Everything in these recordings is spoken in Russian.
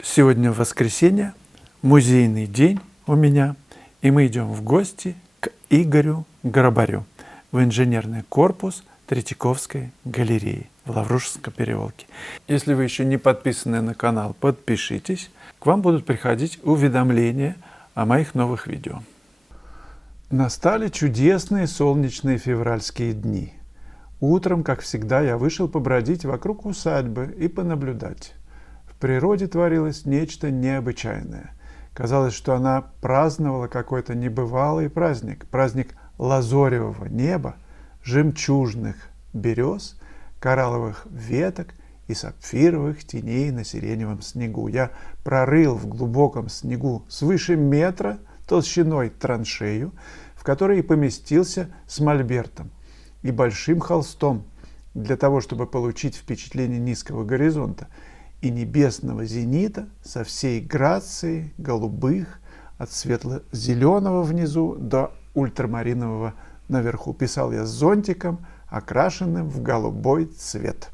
Сегодня воскресенье, музейный день у меня, и мы идем в гости к Игорю Горобарю в инженерный корпус Третьяковской галереи в Лаврушевском переулке. Если вы еще не подписаны на канал, подпишитесь. К вам будут приходить уведомления о моих новых видео. Настали чудесные солнечные февральские дни. Утром, как всегда, я вышел побродить вокруг усадьбы и понаблюдать. В природе творилось нечто необычайное. Казалось, что она праздновала какой-то небывалый праздник. Праздник лазоревого неба, жемчужных берез, коралловых веток и сапфировых теней на сиреневом снегу. Я прорыл в глубоком снегу свыше метра толщиной траншею, в которой и поместился с мольбертом и большим холстом для того, чтобы получить впечатление низкого горизонта и небесного зенита со всей грацией голубых от светло-зеленого внизу до ультрамаринового наверху. Писал я с зонтиком, окрашенным в голубой цвет.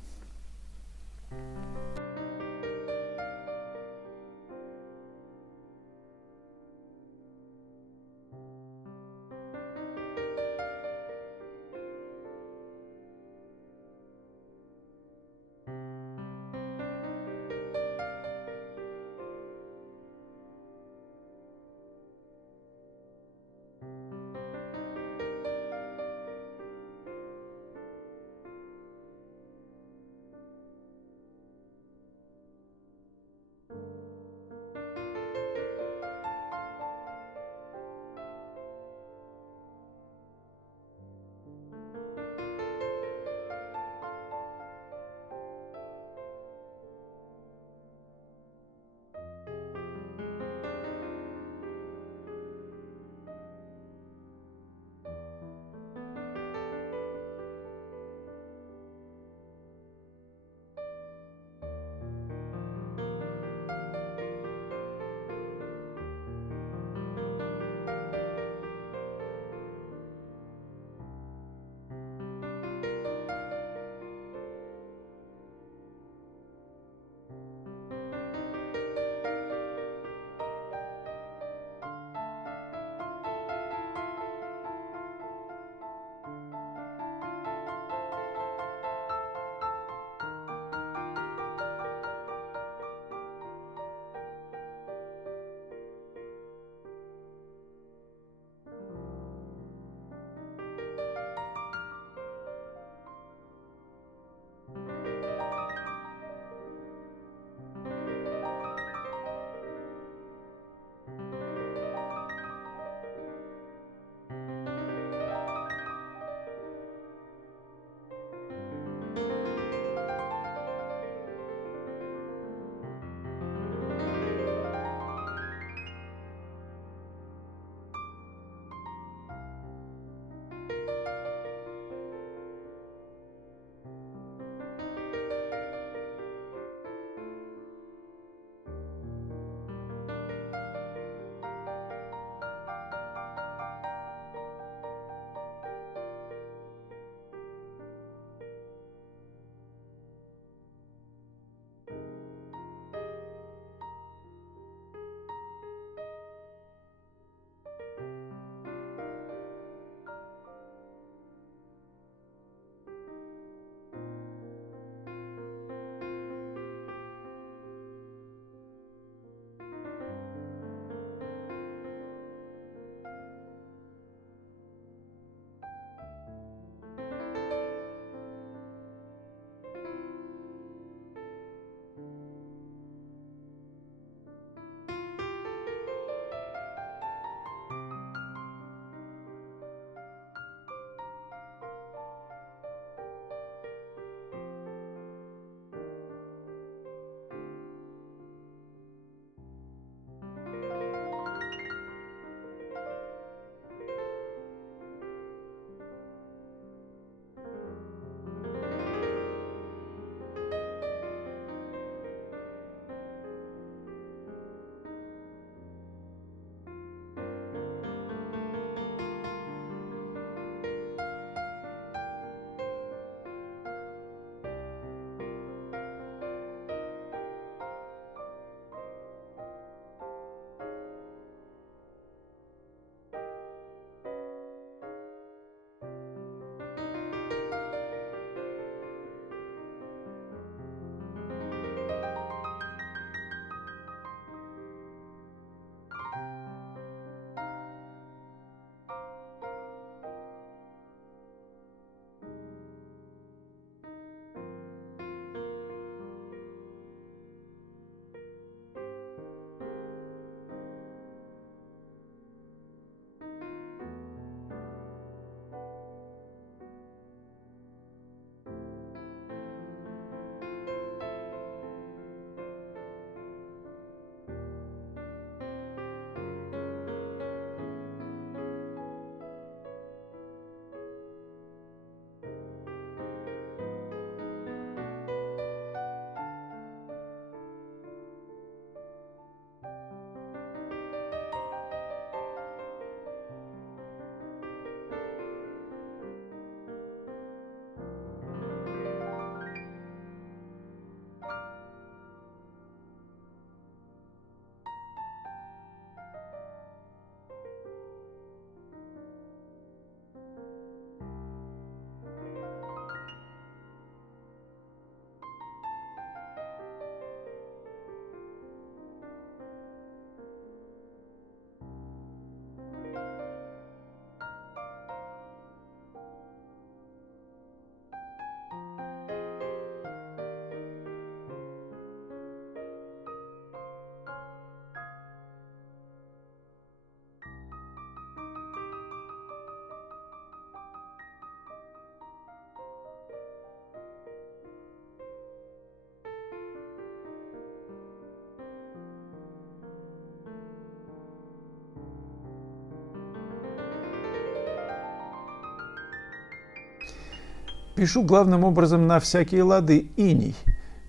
Пишу главным образом на всякие лады иней.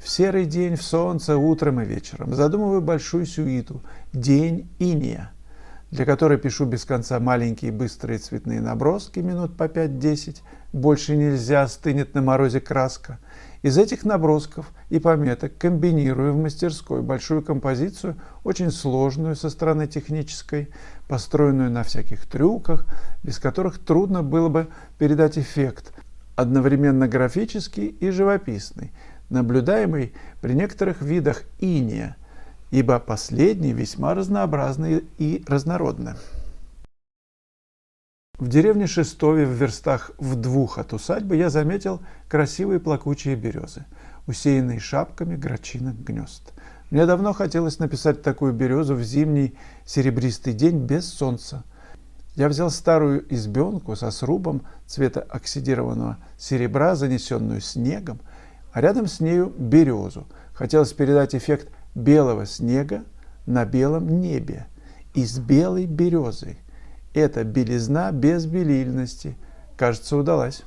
В серый день, в солнце, утром и вечером. Задумываю большую сюиту «День иния», для которой пишу без конца маленькие быстрые цветные наброски минут по 5-10. Больше нельзя, стынет на морозе краска. Из этих набросков и пометок комбинирую в мастерской большую композицию, очень сложную со стороны технической, построенную на всяких трюках, без которых трудно было бы передать эффект, одновременно графический и живописный, наблюдаемый при некоторых видах иния, ибо последние весьма разнообразны и разнородны. В деревне Шестове, в верстах в 2 от усадьбы, я заметил красивые плакучие березы, усеянные шапками грачиных гнезд. Мне давно хотелось написать такую березу в зимний серебристый день без солнца. Я взял старую избенку со срубом цвета оксидированного серебра, занесенную снегом, а рядом с нею березу. Хотелось передать эффект белого снега на белом небе и с белой березой. Эта белизна без белильности, кажется, удалась.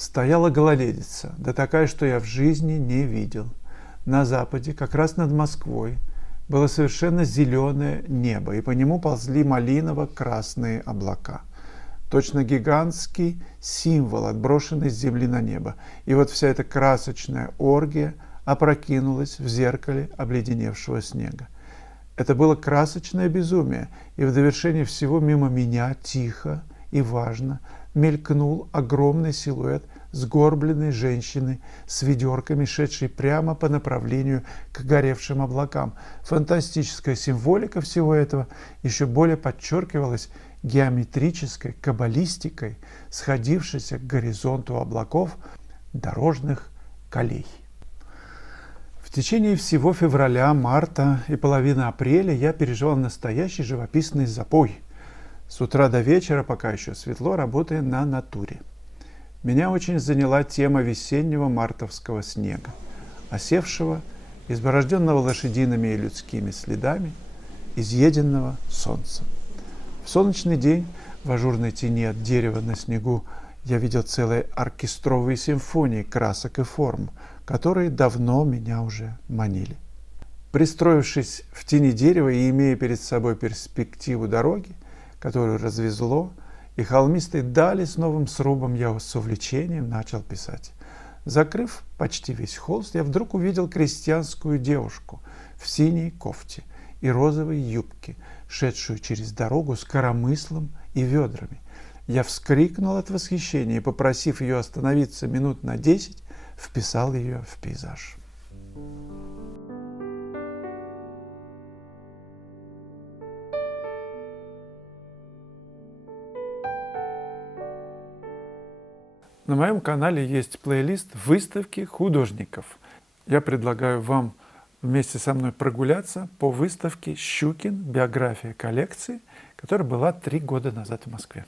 Стояла гололедица, да такая, что я в жизни не видел. На западе, как раз над Москвой, было совершенно зеленое небо, и по нему ползли малиново-красные облака. Точно гигантский символ, отброшенный с земли на небо. И вот вся эта красочная оргия опрокинулась в зеркале обледеневшего снега. Это было красочное безумие, и в довершение всего мимо меня тихо и важно мелькнул огромный силуэт сгорбленной женщины с ведерками, шедшей прямо по направлению к горевшим облакам. Фантастическая символика всего этого еще более подчеркивалась геометрической каббалистикой, сходившейся к горизонту облаков дорожных колей. В течение всего февраля, марта и половины апреля я переживал настоящий живописный запой. С утра до вечера, пока еще светло, работая на натуре. Меня очень заняла тема весеннего мартовского снега, осевшего, изборожденного лошадиными и людскими следами, изъеденного солнцем. В солнечный день в ажурной тени от дерева на снегу я видел целые оркестровые симфонии красок и форм, которые давно меня уже манили. Пристроившись в тени дерева и имея перед собой перспективу дороги, которую развезло, и холмистой дали с новым срубом, я с увлечением начал писать. Закрыв почти весь холст, я вдруг увидел крестьянскую девушку в синей кофте и розовой юбке, шедшую через дорогу с коромыслом и ведрами. Я вскрикнул от восхищения и, попросив ее остановиться минут на 10, вписал ее в пейзаж. На моем канале есть плейлист «Выставки художников». Я предлагаю вам вместе со мной прогуляться по выставке «Щукин. Биография коллекции», которая была 3 года назад в Москве.